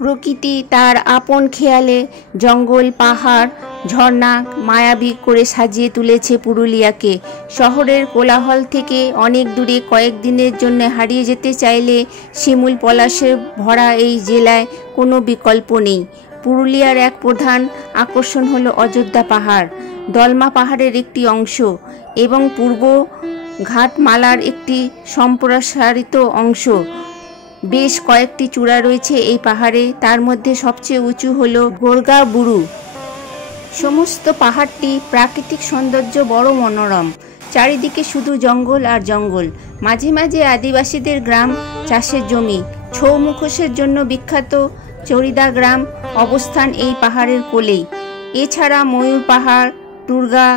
প্রকৃতি তার আপন খেয়ালে জঙ্গল, পাহাড়, ঝর্ণা মায়াবী করে সাজিয়ে তুলেছে পুরুলিয়াকে। শহরের কোলাহল থেকে অনেক দূরে কয়েকদিনের জন্য হারিয়ে যেতে চাইলে শিমুল পলাশে ভরা এই জেলায় কোনো বিকল্প নেই। পুরুলিয়ার এক প্রধান আকর্ষণ হলো অযোধ্যা পাহাড়, দলমা পাহাড়ের একটি অংশ এবং পূর্ব ঘাটমালার একটি সম্প্রসারিত অংশ। বেশ কয়েকটি চূড়া রয়েছে এই পাহাড়ে, তার মধ্যে সবচেয়ে উঁচু হলো গোরগা বুরু। সমস্ত পাহাড়টি প্রাকৃতিক সৌন্দর্য বড় মনোরম, চারিদিকে শুধু জঙ্গল আর জঙ্গল, মাঝে মাঝে আদিবাসীদের গ্রাম, চাষের জমি। ছৌ মুখোশের জন্য বিখ্যাত চরিদা গ্রাম অবস্থান এই পাহাড়ের কোলেই। এছাড়া ময়ূর পাহাড়, দুর্গা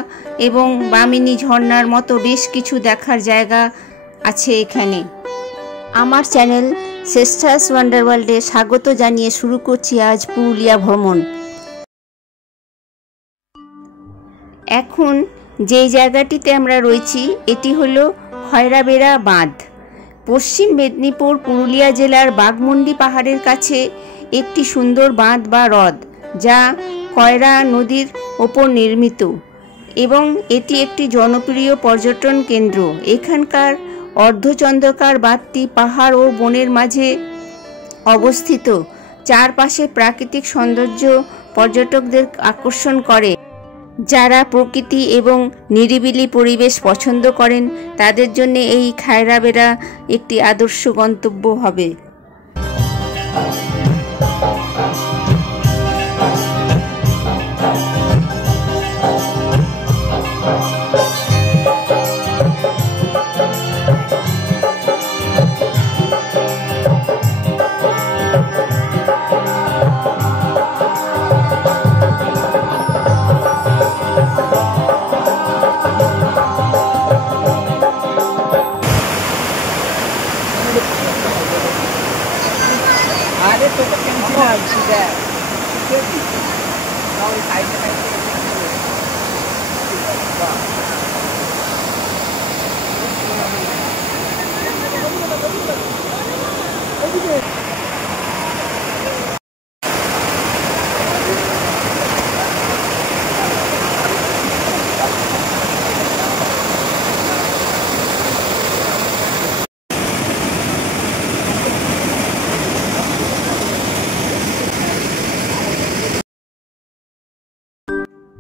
এবং বামিনী ঝর্ণার মতো বেশ কিছু দেখার জায়গা আছে এখানে। আমার চ্যানেল সিস্টার্স ওয়ান্ডার ওয়ার্ল্ডে স্বাগত জানিয়ে শুরু করছি আজ পুরুলিয়া ভ্রমণ। এখন যে জায়গাটিতে আমরা রয়েছি এটি হলো খয়রাবেড়া বাঁধ। পশ্চিম মেদিনীপুর পুরুলিয়া জেলার বাঘমুন্ডি পাহাড়ের কাছে একটি সুন্দর বাঁধ বা হ্রদ, যা খয়রা নদীর ওপর নির্মিত এবং এটি একটি জনপ্রিয় পর্যটন কেন্দ্র। এখানকার অর্ধচন্দ্রাকার বাঁধটি পাহাড় ও বনের মাঝে অবস্থিত। চারপাশে প্রাকৃতিক সৌন্দর্য পর্যটকদের আকর্ষণ করে। যারা প্রকৃতি এবং নিরিবিলি পরিবেশ পছন্দ করেন তাদের জন্য এই খয়রাবেড়া একটি আদর্শ গন্তব্য হবে।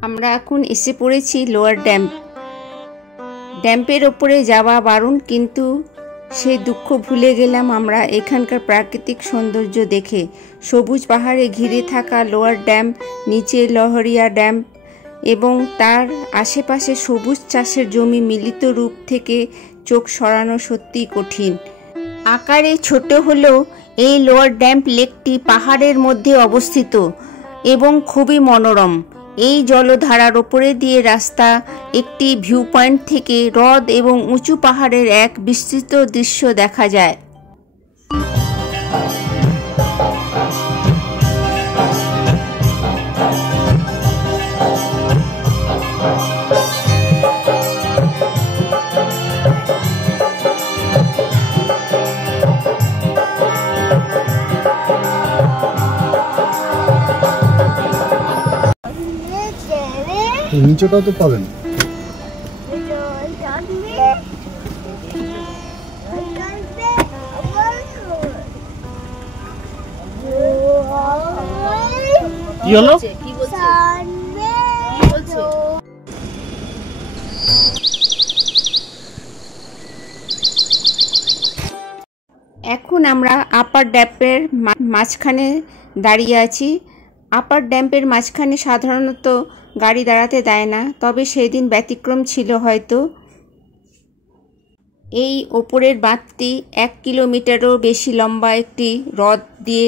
আমরা এখন এসে পড়েছি লোয়ার ড্যাম। ড্যাম্পের ওপরে যাওয়া বারণ, কিন্তু সে দুঃখ ভুলে গেলাম আমরা এখানকার প্রাকৃতিক সৌন্দর্য দেখে। সবুজ পাহাড়ে ঘিরে থাকা লোয়ার ড্যাম, নিচে লহরিয়া ড্যাম এবং তার আশেপাশে সবুজ চাষের জমি মিলিত রূপ থেকে চোখ সরানো সত্যিই কঠিন। আকারে ছোট হলেও এই লোয়ার ড্যাম্প লেকটি পাহাড়ের মধ্যে অবস্থিত এবং খুবই মনোরম। এই জলধারার ওপরে দিয়ে রাস্তা, একটি ভিউ পয়েন্ট থেকে হ্রদ এবং উঁচু পাহাড়ের এক বিস্তৃত দৃশ্য দেখা যায়। নিচেটাও তো পাবেন। কি হলো? এখন আমরা আপার ড্যাম্পের মাঝখানে দাঁড়িয়ে আছি। আপার ড্যাম্পের মাঝখানে সাধারণত গাড়ি দাঁড়াতে দেয় না, তবে সেদিন ব্যতিক্রম ছিল হয়তো। এই ওপরের বাঁধটি 1 কিলোমিটারও বেশি লম্বা একটি হ্রদ দিয়ে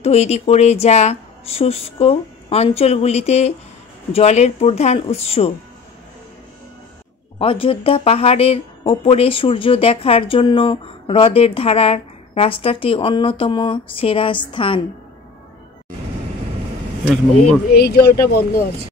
তৈরি করে, যা শুষ্ক অঞ্চলগুলিতে জলের প্রধান উৎস। অযোধ্যা পাহাড়ের ওপরে সূর্য দেখার জন্য হ্রদের ধারার রাস্তাটি অন্যতম সেরা স্থান। এই জলটা বন্ধ আছে।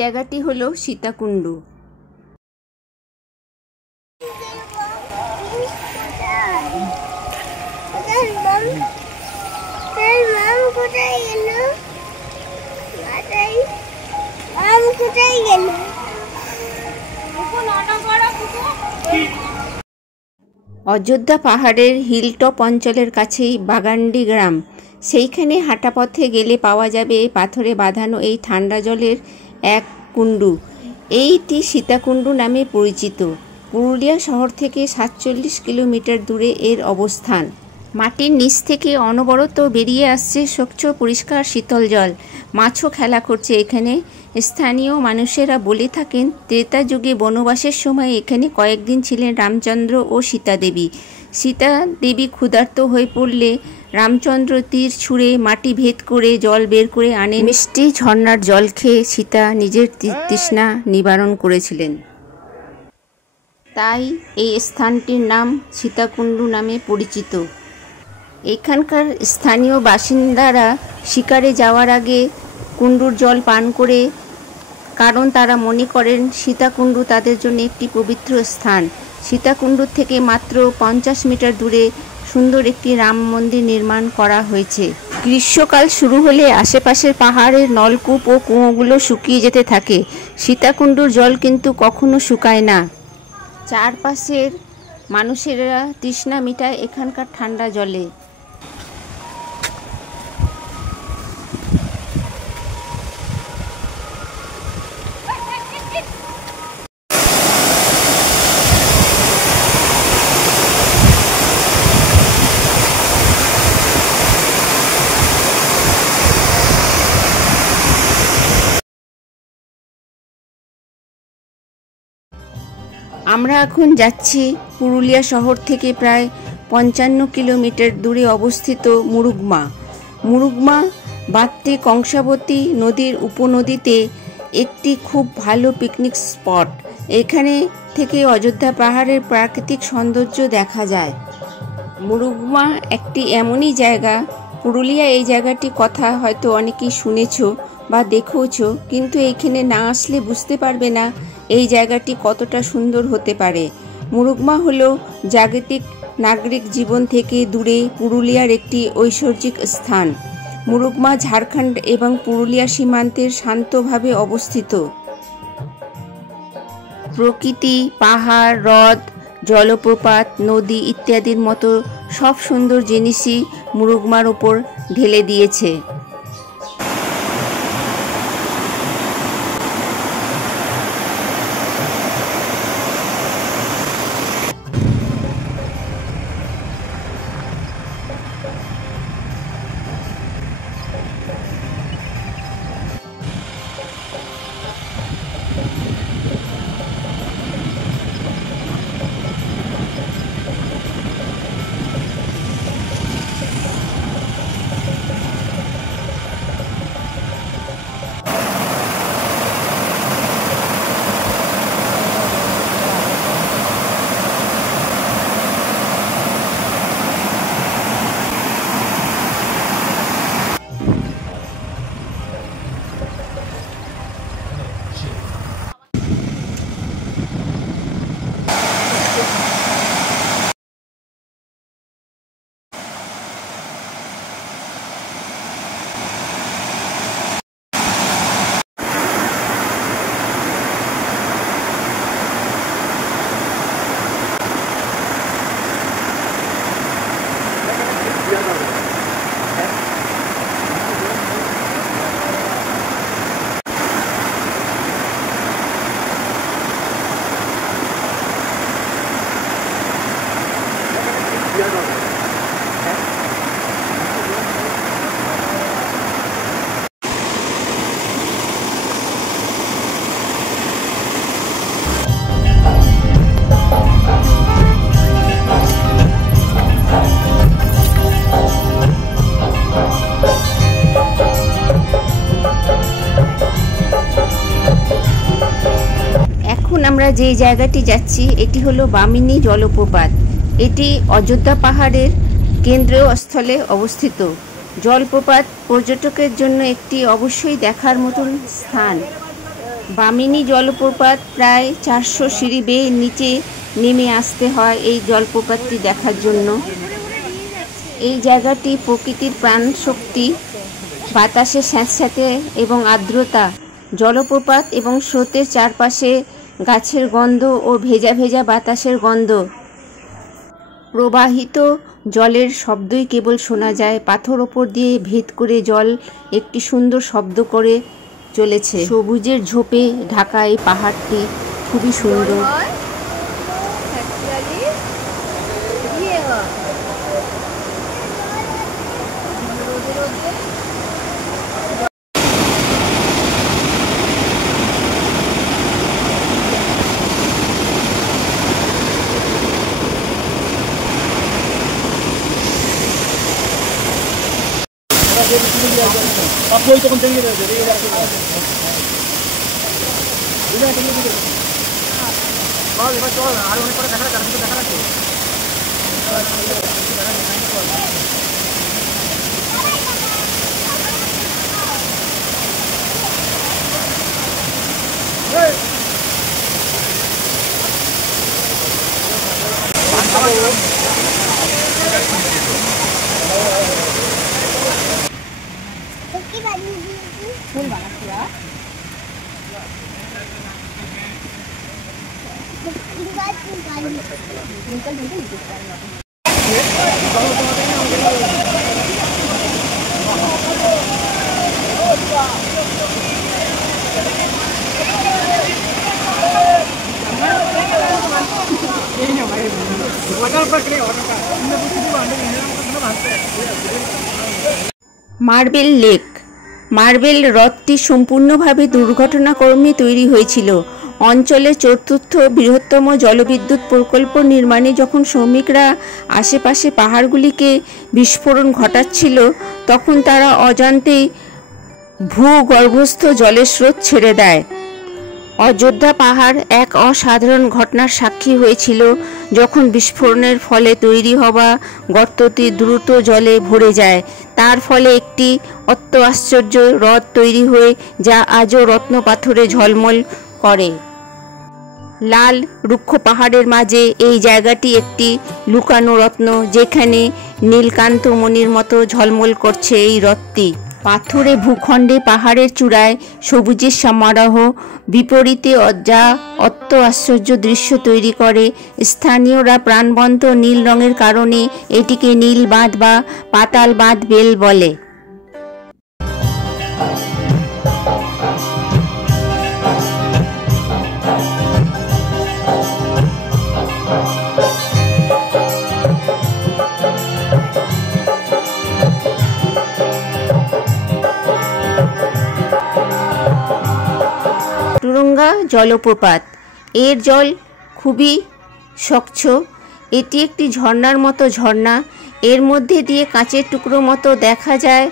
জায়গাটি হলো সীতাকুণ্ড। অযোধ্যা পাহাড়ের হিলটপ অঞ্চলের কাছেই বাগান্ডি গ্রাম। সেইখানে হাঁটা পথে গেলে পাওয়া যাবে পাথরে বাঁধানো এই ঠান্ডা জলের এক কুণ্ডু। এইটি সীতাকুণ্ড নামে পরিচিত। পুরুলিয়া শহর থেকে 47 কিলোমিটার দূরে এর অবস্থান। মাটির নিচ থেকে অনবরত বেরিয়ে আসছে স্বচ্ছ পরিষ্কার শীতল জল। মাছও খেলা করছে এখানে। স্থানীয় মানুষেরা বলে থাকেন ত্রেতা যুগে বনবাসের সময় এখানে কয়েকদিন ছিলেন রামচন্দ্র ও সীতা দেবী। সীতা দেবী ক্ষুধার্ত হয়ে পড়লে রামচন্দ্র তীর ছুঁড়ে মাটি ভেদ করে জল বের করে আনে। মিষ্টি ঝর্ণার জল খেয়ে সীতা নিজের তৃষ্ণা নিবারণ করেছিলেন। তাই এই স্থানটির নাম সীতাকুণ্ড নামে পরিচিত। এখানকার স্থানীয় বাসিন্দারা শিকারে যাওয়ার আগে কুণ্ডুর জল পান করে, কারণ তারা মনে করেন সীতাকুণ্ড তাদের জন্য একটি পবিত্র স্থান। সীতাকুণ্ড থেকে মাত্র 50 মিটার দূরে সুন্দর একটি রাম মন্দির নির্মাণ করা হয়েছে। গ্রীষ্মকাল শুরু হলে আশেপাশের পাহাড়ের নলকূপ ও কুয়োগুলো শুকিয়ে যেতে থাকে। সীতাকুণ্ডুর জল কিন্তু কখনো শুকায় না। চারপাশের মানুষেরা তৃষ্ণা মিটায় এখানকার ঠান্ডা জলে। আমরা এখন যাচ্ছি পুরুলিয়া শহর থেকে প্রায় 55 কিলোমিটার দূরে অবস্থিত মুরুগমা। মুরুগমা বাঁধটি কংসাবতী নদীর উপনদীতে একটি খুব ভালো পিকনিক স্পট। এখানে থেকে অযোধ্যা পাহাড়ের প্রাকৃতিক সৌন্দর্য দেখা যায়। মুরুগমা একটি এমনই জায়গা, পুরুলিয়া এই জায়গাটি কথা হয়তো অনেকেই শুনেছো বা দেখেওছো, কিন্তু এইখানে না আসলে বুঝতে পারবে না এই জায়গাটি কতটা সুন্দর হতে পারে। মুরুগমা হলো জাগতিক নাগরিক জীবন থেকে দূরে পুরুলিয়ার একটি ঐশ্বরিক স্থান। মুরুগমা ঝাড়খণ্ড এবং পুরুলিয়া সীমান্তের শান্তভাবে অবস্থিত। প্রকৃতি, পাহাড়, হ্রদ, জলপ্রপাত, নদী ইত্যাদির মতো সব সুন্দর জিনিসই মুরুগমার উপর ঢেলে দিয়েছে। আমরা যে জায়গাটি যাচ্ছি এটি হলো বামিনী জলপ্রপাত। এটি অযোধ্যা পাহাড়ের কেন্দ্রীয় স্থলে অবস্থিত। জলপ্রপাত পর্যটকের জন্য একটি অবশ্যই দেখার মতন স্থান। বামিনী জলপ্রপাত প্রায় 400 সিঁড়ি বেয়ে নিচে নেমে আসতে হয় এই জলপ্রপাতটি দেখার জন্য। এই জায়গাটি প্রকৃতির প্রাণশক্তি, বাতাসের স্যাঁতস্যাঁতে এবং আর্দ্রতা, জলপ্রপাত এবং স্রোতের চারপাশে গাছের গন্ধ ও ভেজা ভেজা বাতাসের গন্ধ। প্রবাহিত জলের শব্দই কেবল শোনা যায়। পাথর ওপর দিয়ে ভেদ করে জল একটি সুন্দর শব্দ করে চলেছে। সবুজের ঝোপে ঢাকা এই পাহাড়টি খুবই সুন্দর। Marble lake. মার্বেল হ্রদটি সম্পূর্ণভাবে দুর্ঘটনাক্রমে তৈরি হয়েছিল। অঞ্চলের চতুর্থ বৃহত্তম জলবিদ্যুৎ প্রকল্প নির্মাণে যখন শ্রমিকরা আশেপাশে পাহাড়গুলিকে বিস্ফোরণ ঘটাচ্ছিল, তখন তারা অজান্তেই ভূগর্ভস্থ জলের স্রোত ছেড়ে দেয়। অযোধ্যা পাহাড় এক অসাধারণ ঘটনার সাক্ষী হয়েছিল, যখন বিস্ফোরণের ফলে তৈরি হওয়া গর্তটি দ্রুত জলে ভরে যায়। তার ফলে একটি আশ্চর্য হ্রদ তৈরি হয়ে যা আজও রত্ন পাথরে ঝলমল করে। লাল রুক্ষ পাহাড়ের মাঝে এই জায়গাটি একটি লুকানো রত্ন, যেখানে নীলকান্ত মণির মতো ঝলমল করছে এই হ্রদটি। পাথুরে ভূখণ্ডে পাহাড়ের চূড়ায় সবুজের সমারোহ, বিপরীতে যা আশ্চর্য দৃশ্য তৈরি করে। স্থানীয়রা প্রাণবন্ত নীল রঙের কারণে এটিকে নীল বাঁধ বা পাতাল বাঁধ বেল বলে। টুরুঙ্গা জলপ্রপাত। এর জল খুবই স্বচ্ছ। এটি একটি ঝর্ণার মতো ঝর্ণা। এর মধ্যে দিয়ে কাঁচের টুকরো মতো দেখা যায়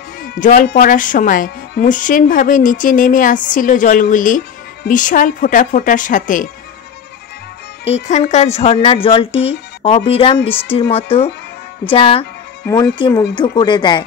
জল পড়ার সময়। মসৃণভাবে নিচে নেমে আসছিল জলগুলি বিশাল ফোঁটা ফোঁটার সাথে। এখানকার ঝর্ণার জলটি অবিরাম বৃষ্টির মতো, যা মনকে মুগ্ধ করে দেয়।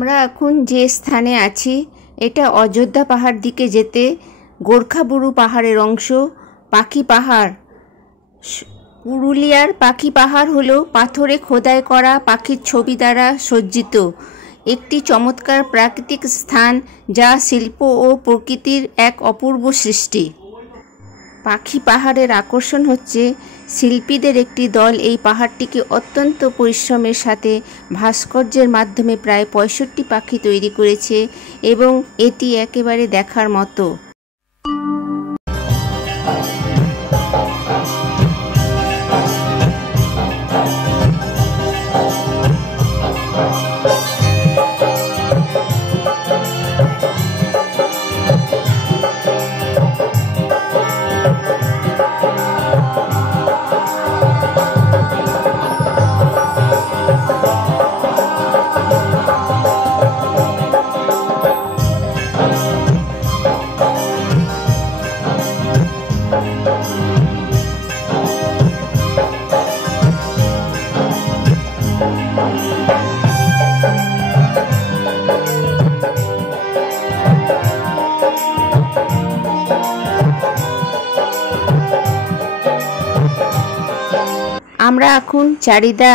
আমরা এখন যে স্থানে আছি এটা অযোধ্যা পাহাড় দিকে যেতে গোর্খাবুরু পাহাড়ের অংশ। পাখি পাহাড়, পুরুলিয়ার পাখি পাহাড় হলো পাথরে খোদাই করা পাখির ছবি দ্বারা সজ্জিত একটি চমৎকার প্রাকৃতিক স্থান, যা শিল্প ও প্রকৃতির এক অপূর্ব সৃষ্টি। পাখি পাহাড়ের আকর্ষণ হচ্ছে শিল্পীদের একটি দল এই পাহাড়টিকে অত্যন্ত পরিশ্রমের সাথে ভাস্কর্যের মাধ্যমে প্রায় 65 পাখি তৈরি করেছে এবং এটি একেবারে দেখার মতো। আমরা এখন চারিদা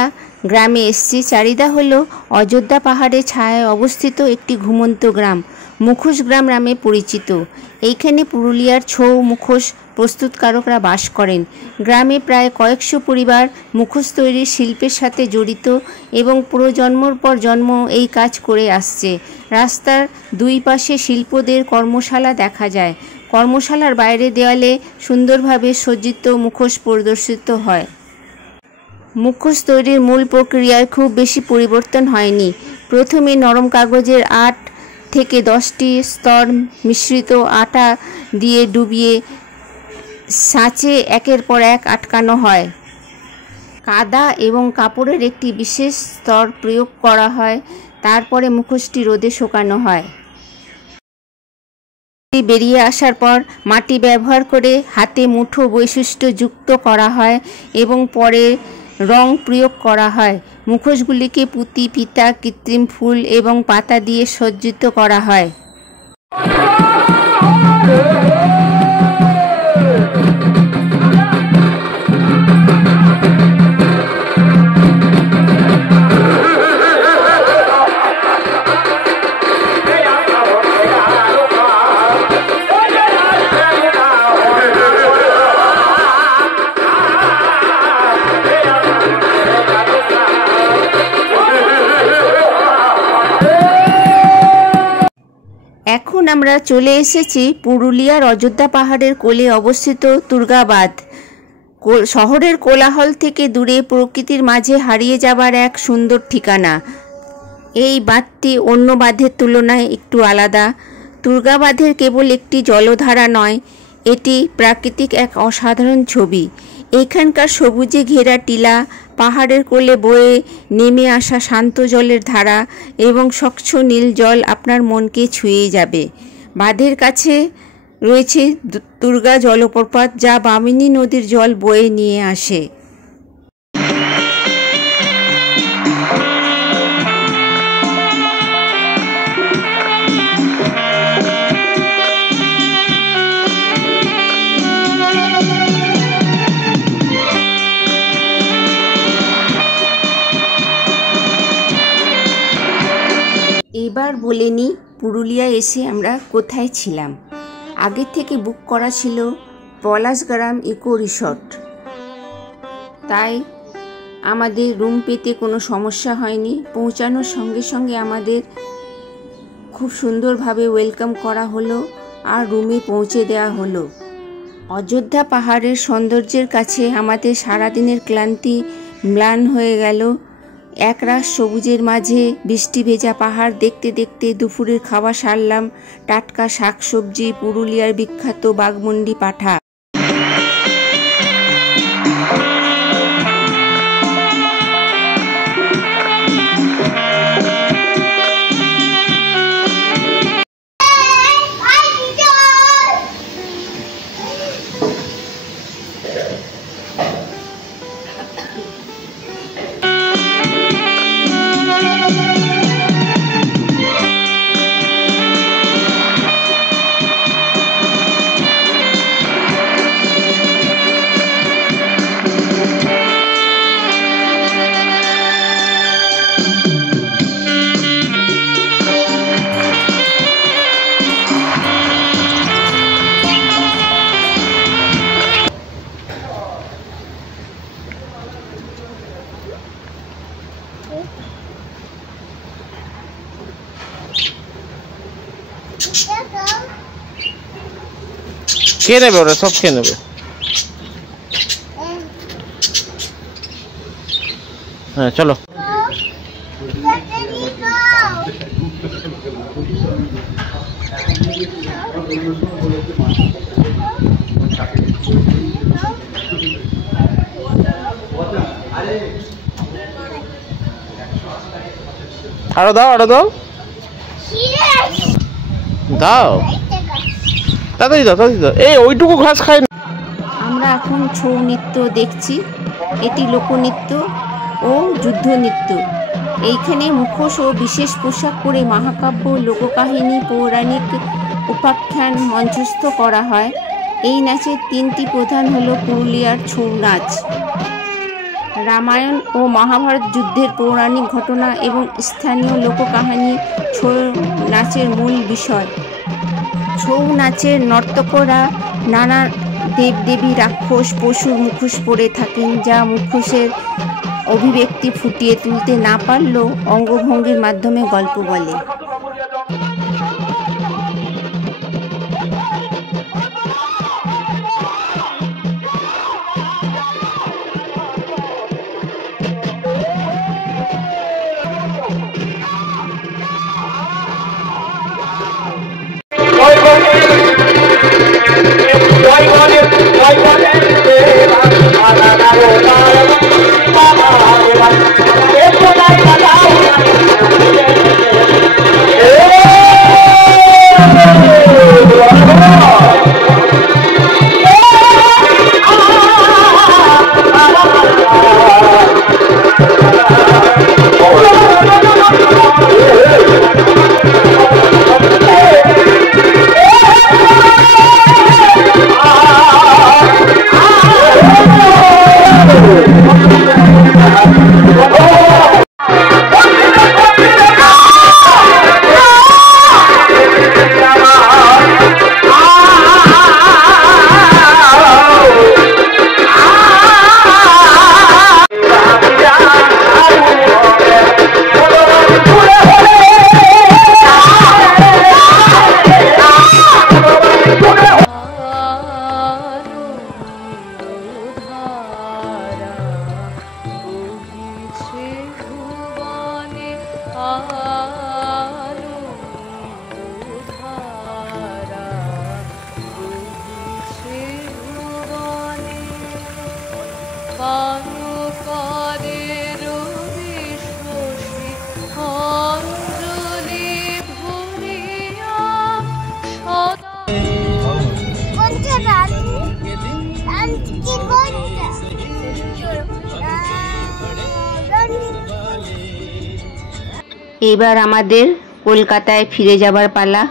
গ্রামে এসেছি। চারিদা হলো অযোধ্যা পাহাড়ের ছায়ায় অবস্থিত একটি ঘুমন্ত গ্রাম, মুখোশ গ্রাম নামে পরিচিত। এইখানে পুরুলিয়ার ছৌ মুখোশ প্রস্তুতকারকরা বাস করেন। গ্রামে প্রায় কয়েকশো পরিবার মুখোশ তৈরির শিল্পের সাথে জড়িত এবং প্রজন্মর পর জন্ম এই কাজ করে আসছে। রাস্তার দুই পাশে শিল্পদের কর্মশালা দেখা যায়। কর্মশালার বাইরে দেওয়ালে সুন্দরভাবে সজ্জিত মুখোশ প্রদর্শিত হয়। মুখোশ তৈরির মূল প্রক্রিয়ায় খুব বেশি পরিবর্তন হয়নি। প্রথমে নরম কাগজের 8 থেকে 10টি স্তর মিশ্রিত আটা দিয়ে ডুবিয়ে ছাঁচে একের পর এক আটকানো হয়। কাদা এবং কাপড়ের একটি বিশেষ স্তর প্রয়োগ করা হয়। তারপরে মুখোশটি রোদে শুকানো হয়। বেরিয়ে আসার পর মাটি ব্যবহার করে হাতে মুঠো বৈশিষ্ট্য যুক্ত করা হয় এবং পরে রং প্রয়োগ করা হয়। মুখোশগুলিকে পুঁতি, ফিতা, কৃত্রিম ফুল এবং পাতা দিয়ে সজ্জিত করা হয়। এখন আমরা চলে এসেছি পুরুলিয়ার অযোধ্যা পাহাড়ের কোলে অবস্থিত তুর্গাবাদ। শহরের কোলাহল থেকে দূরে প্রকৃতির মাঝে হারিয়ে যাবার এক সুন্দর ঠিকানা। এই বাঁধটি অন্য বাঁধের তুলনায় একটু আলাদা। তুর্গাবাধের কেবল একটি জলধারা নয়, এটি প্রাকৃতিক এক অসাধারণ ছবি। এখানকার সবুজে ঘেরা টিলা, পাহাড়ের কোলে বয়ে নেমে আসা শান্ত জলের ধারা এবং স্বচ্ছ নীল জল আপনার মনকে ছুঁয়ে যাবে। বাঁধের কাছে রয়েছে দুর্গা জলপ্রপাত, যা বামিনী নদীর জল বয়ে নিয়ে আসে। এবার বলে নিই পুরুলিয়া এসে আমরা কোথায় ছিলাম। আগে থেকে বুক করা ছিল পলাশগ্রাম ইকো রিসর্ট, তাই আমাদের রুম পেতে কোনো সমস্যা হয়নি। পৌঁছানোর সঙ্গে সঙ্গে আমাদের খুব সুন্দরভাবে ওয়েলকাম করা হলো আর রুমে পৌঁছে দেওয়া হলো। অযোধ্যা পাহাড়ের সৌন্দর্যের কাছে আমাদের সারাদিনের ক্লান্তি ম্লান হয়ে গেল। একরাশ সবুজের মাঝে বৃষ্টি ভেজা পাহাড় দেখতে দেখতে দুপুরের খাওয়া সারলাম। টাটকা শাকসবজি, পুরুলিয়ার বিখ্যাত বাঘমুন্ডি পাঁঠা। খেয়ে নেবে, ওরা সব খেয়ে নেবে। হ্যাঁ চলো। আরো দাও, আরো দাও, দাও, তাড়াতাড়ি দাও, তাড়াতাড়ি দাও। এই ওইটুকু ঘাস খায় না। আমরা এখন ছৌ নৃত্য দেখছি। এটি লোকনৃত্য ও যুদ্ধ নৃত্য। এইখানে মুখোশ ও বিশেষ পোশাক পরে মহাকাব্য, লোককাহিনী, পৌরাণিক উপাখ্যান মঞ্চস্থ করা হয়। এই নাচের তিনটি প্রধান হলো পুরুলিয়ার ছৌ নাচ, রামায়ণ ও মহাভারত যুদ্ধের পৌরাণিক ঘটনা এবং স্থানীয় লোককাহিনী ছৌ নাচের মূল বিষয়। ছৌ নাচের নর্তকরা নানা দেবদেবী, রাক্ষস, পশুর মুখোশ পরে থাকেন, যা মুখোশের অভিব্যক্তি ফুটিয়ে তুলতে না পারলেও অঙ্গভঙ্গির মাধ্যমে গল্প বলে। এবার আমাদের কলকাতায় ফিরে যাবার পালা।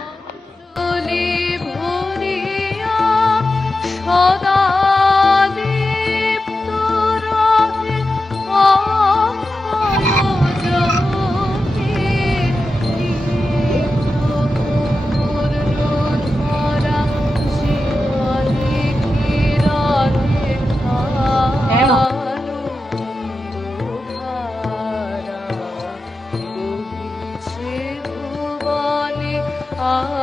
Ah